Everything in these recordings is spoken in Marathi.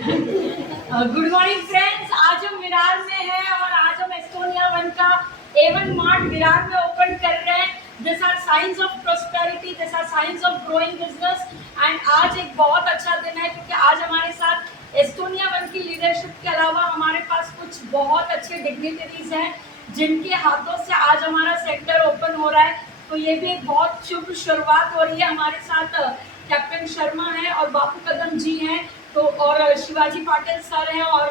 गुड मॉर्निंग फ्रेंड्स, आज हम विरार में हैं और आज हम एस्टोनिया वन का A1 मार्ट विरार में ओपन कर रहे हैं। This are science of prosperity, this are science of growing business. And आज एक बहुत अच्छा दिन है क्योंकि आज हमारे साथ एस्टोनिया वन की लीडरशिप के अलावा हमारे पास कुछ बहुत अच्छे डिग्निटरीज हैं जिनके हाथों से आज हमारा सेंटर ओपन हो रहा है। तो ये भी एक बहुत शुभ शुरुआत हो रही है। हमारे साथ कैप्टन शर्मा हैं और बापू कदम जी हैं, तो और शिवाजी पाटिल सर हैं और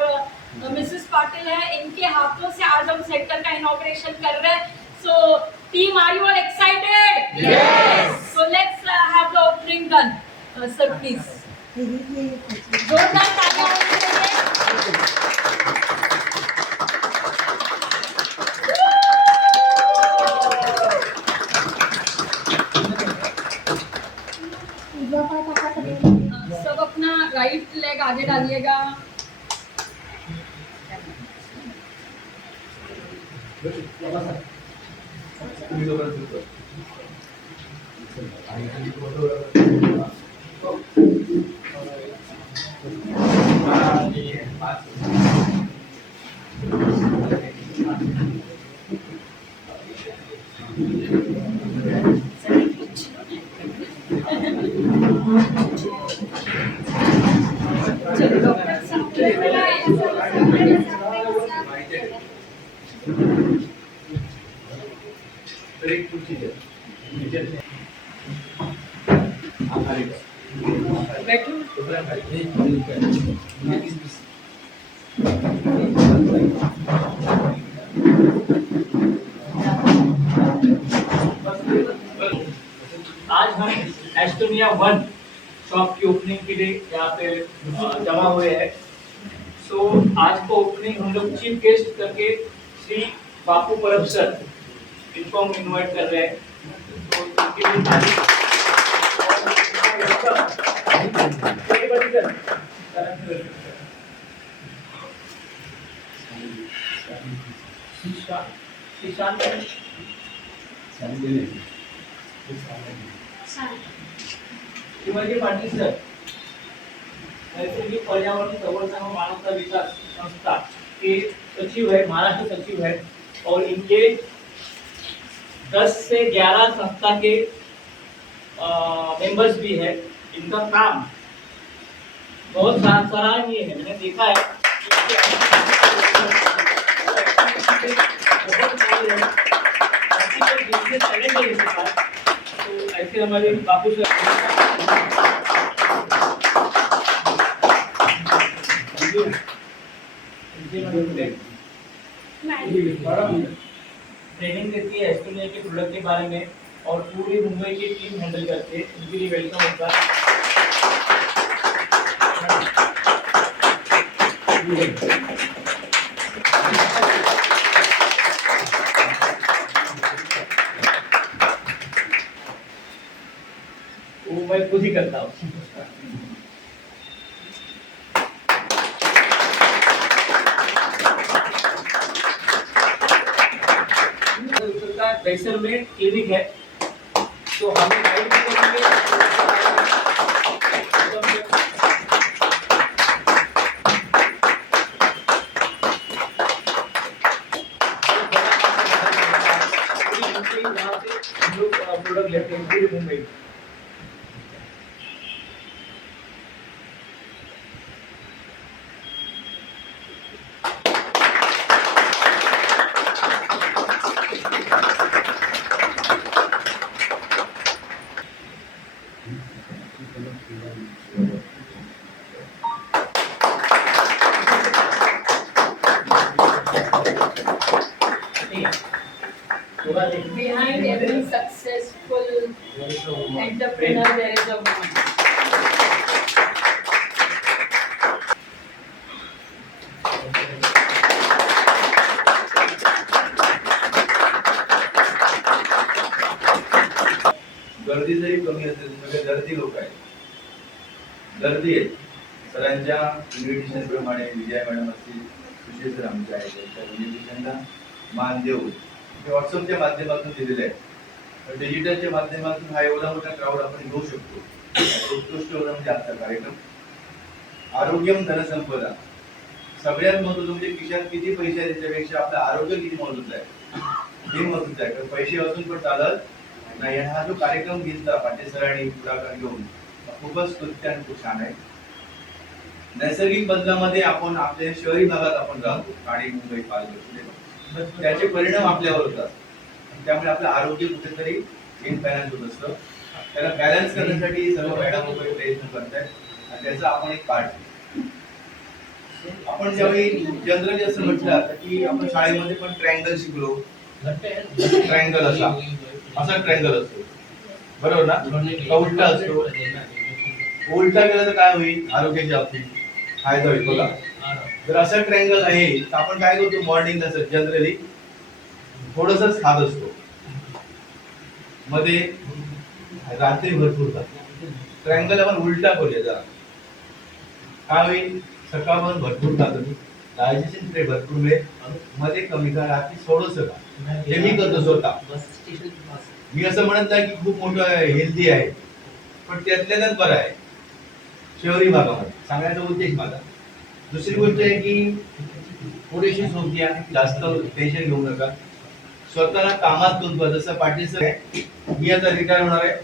मिसेस पाटिल हैं। इनके हाथों से आज हम सेक्टर का इनॉग्रेशन कर रहे हैं। So team, are you all excited? Yes. So let's have the opening done. Sir please जोरदार तालियां होनी चाहिए। सब अपना राइट लेग आगे डालिएगा। आज हम एस्टोनिया वन शॉप की ओपनिंग के लिए यहाँ पे जमा हुए हैं। सो आज का ओपनिंग हम लोग चीफ गेस्ट करके श्री बापू परब सर इनको हम इनवाइट कर रहे हैं। तो उनके लिए शिवाजी पाटिल सर नैसर्गिक पर्यावरण संवर्धन और मानवता विकास संस्था के सचिव है, महाराष्ट्र सचिव है। और इनके 10 से 11 संस्था के मेंबर्स भी है। इनका काम बहुत सराहनीय है। मैंने देखा है तो ऐसे हमारे बापू सर ट्रेनिंग देती है एस्टोनिया के प्रोडक्ट के बारे में और पूरी मुंबई की टीम हैंडल करते हैं। उनके लिए वेलकम होता है। वो मैं खुद ही करता हूँ। बैसर में क्लिनिक है, तो हमें गाइड करेंगे। हम लोग प्रोडक्ट लेते हैं पूरी Mumbai. Behind every successful entrepreneur there is a woman. गर्दी जरी कमी असेल सगळे दर्दी लोक आहेत, गर्दी आहेत. सरांच्या इन्व्हिटेशन प्रमाणे विजया मॅडम असतील, सुशेष सर आमचे आहेत, त्या इन्व्हिटेशनला मान देऊन व्हॉट्सअपच्या माध्यमातून दिलेले आहे। डिजिटलच्या माध्यमातून हा एवढा मोठा क्राऊड आपण घेऊ शकतो। उत्कृष्ट होता म्हणजे आजचा कार्यक्रम। आरोग्यम धनसंपदा. सगळ्यात महत्त्वाचं म्हणजे खिशात किती पैसे आहेत त्याच्यापेक्षा आपलं आरोग्य किती महत्त्वाचं आहे हे महत्त्वाचं आहे. कारण पैसे असून पण चालत नाही. आणि हा जो कार्यक्रम घेतला पाटील सरांनी पुढाकार घेऊन खूपच स्तुत्य आणि खूप छान आहे. नैसर्गिक बदलामध्ये आपण आपल्या शहरी भागात आपण राहतो, ठाणे, मुंबई, पालघर, त्याचे परिणाम आपल्यावर होतात. त्यामुळे आपलं आरोग्य कुठेतरी इनबॅलन्स होत असतं. त्याला बॅलन्स करण्यासाठी सर्व मॅडम वगैरे प्रयत्न करतात आणि त्याचा आपण एक पार्ट. आपण ज्यावेळी जनरली असं म्हटलं आता की आपण शाळेमध्ये पण ट्रायंगल शिकलो. ट्रायंगल असा ट्रायंगल असतो, बरोबर ना? का उलटा असतो? उलटा केला तर काय होईल? आरोग्याची बाबतीत फायदा होईल. बघा, जर असा ट्रायंगल आहे तर आपण काय करतो मॉर्निंगला जनरली थोडंसंच खात असतो, मध्ये रात्री भरपूर खातो. ट्रायंगल आपण उलटा करूया जरा, काय होईल? सकाळवर भरपूर खातो, डायजेशन ते भरपूर मिळेल, मध्ये कमी खा, रात्री थोडंसं खा. हे मी करतो स्वतः. मी असं म्हणत नाही की खूप मोठं हेल्दी आहे, पण त्यातल्या त्यात बरं आहे शहरी भागामध्ये. सांगायचा उद्देश माझा. दुसरी गोष्ट आहे की पुरेशी झोप घ्या, जास्त टेन्शन घेऊ नका, स्वतःला कामात गुंतवा. जसं पाटील सर आहे, मी आता रिटायर होणार आहे,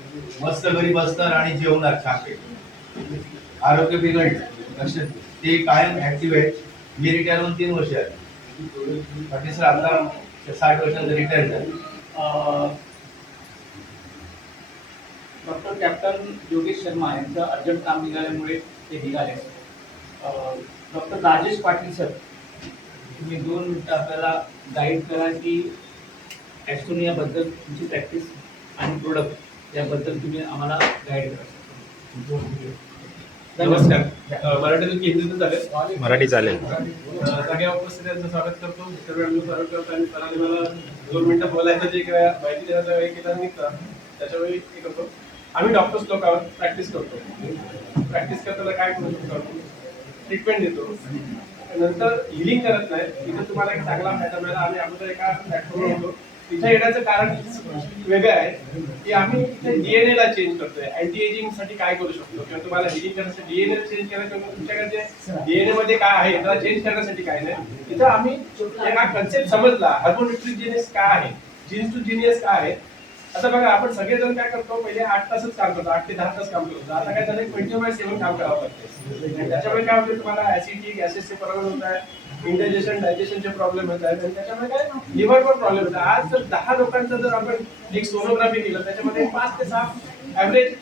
मस्त घरी बसणार आणि जेवणार छान. आरोग्य बिघडलं लक्षात, ते कायम ऍक्टिव्ह आहे. मी रिटायर होऊन 3 वर्ष आहे. पाटील सर आता 60 वर्षांचा रिटायर झाले. डॉक्टर कॅप्टन योगेश शर्मा यांचं अर्जंट काम निघाल्यामुळे ते निघाले. डॉक्टर राजेश पाटील सर, तुम्ही 2 मिनिटं आपल्याला गाईड करा की ॲस्टोनिया बद्दल तुमची प्रॅक्टिस आणि प्रोडक्ट याबद्दल तुम्ही आम्हाला गाईड करा. नमस्कार. मराठीतून की हिंदीतून चालेल? मराठी चालेल. सगळ्या उपस्थितांचं स्वागत करतो. सर्वांचं स्वागत करतो आणि सरांनी मला 2 मिनिटं बोलायचं जे काय माहिती देण्याचा वेळ केला निघता त्याच्यावेळी हे करतो. आम्ही डॉक्टर्स लोकांवर प्रॅक्टिस करतो. प्रॅक्टिस करताना काय करू शकतो? ट्रीटमेंट देतो, नंतर हिलिंग करत नाही. इथं तुम्हाला एक चांगला फायदा मिळाला. आम्ही अगोदर एका प्लॅटफॉर्मवर होतो, तिथे येण्याचं कारण वेगळं आहे की आम्ही इथे डीएनए ला चेंज करतोय. अँटी एजिंग साठी काय करू शकतो किंवा तुम्हाला हिलिंग करण्यासाठी डीएनए चेंज करायचं, तुमच्याकडे डीएनए मध्ये काय आहे त्याला चेंज करण्यासाठी काय नाही. इथं आम्ही एक हा कन्सेप्ट समजला, हार्मोन्यूट्रिजिनियस काय आहे, जीन्स टू जीनियस काय आहे. आता बघा, आपण सगळेजण काय करतो, पहिले 8 तासच काम करतो, 8 ते 10 तास काम करतो. आता काय झालं, 24/7 काम करावं लागतं. त्याच्यामुळे काय होतं, तुम्हाला ऍसिडिटी, गॅसेसचे प्रॉब्लेम होत आहे, इंडायजेशन, डायजेशनचे प्रॉब्लेम होत आहेत आणि त्याच्यामुळे काय लिव्हरवर प्रॉब्लेम होतात. आज जर 10 लोकांचं जर आपण एक सोनोग्राफी केलं, त्याच्यामध्ये 5 ते 6 ऍव्हरेज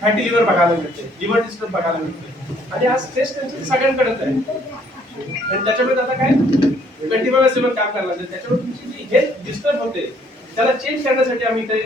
फॅटी लिव्हर बघायला मिळते, लिव्हर डिस्टर्ब बघायला मिळते. आणि आज स्ट्रेस टेन्शन सगळ्यांकडेच आहे आणि त्याच्यामुळे आता काय 24/7 काम करायला लागतं. त्याच्यामुळे तुमची जी हेल्थ डिस्टर्ब होते त्याला चेंज करण्यासाठी आम्ही इथे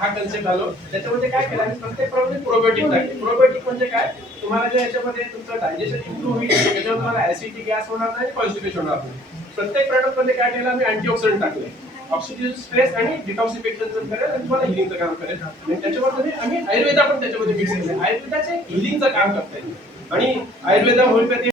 हा कन्सेप्ट आलो. त्याच्यामध्ये काय केलं, आम्ही प्रत्येक प्रॉब्लेम प्रोबायोटिक टाकले. प्रोबायोटिक म्हणजे काय, तुम्हाला जे याच्यामध्ये तुमचं डायजेशन इम्प्रूव्ह होईल, त्याच्यावर तुम्हाला ऍसिडिटी, गॅस होणार नाही, कॉन्स्टिपेशन होणार नाही. प्रत्येक प्रोडक्ट मध्ये काय केलं, आम्ही अँटीऑक्सिडंट टाकले. ऑक्सिडेशन स्ट्रेस आणि डिटॉक्सिफिकेशन करेल आणि तुम्हाला हिलिंगचं काम करेल. आणि त्याच्यामध्ये आम्ही आयुर्वेदा पण त्याच्यामध्ये मिक्स केलं. आयुर्वेदाचे हिलिंगचं काम करता येईल आणि आयुर्वेदा होमिओपॅथी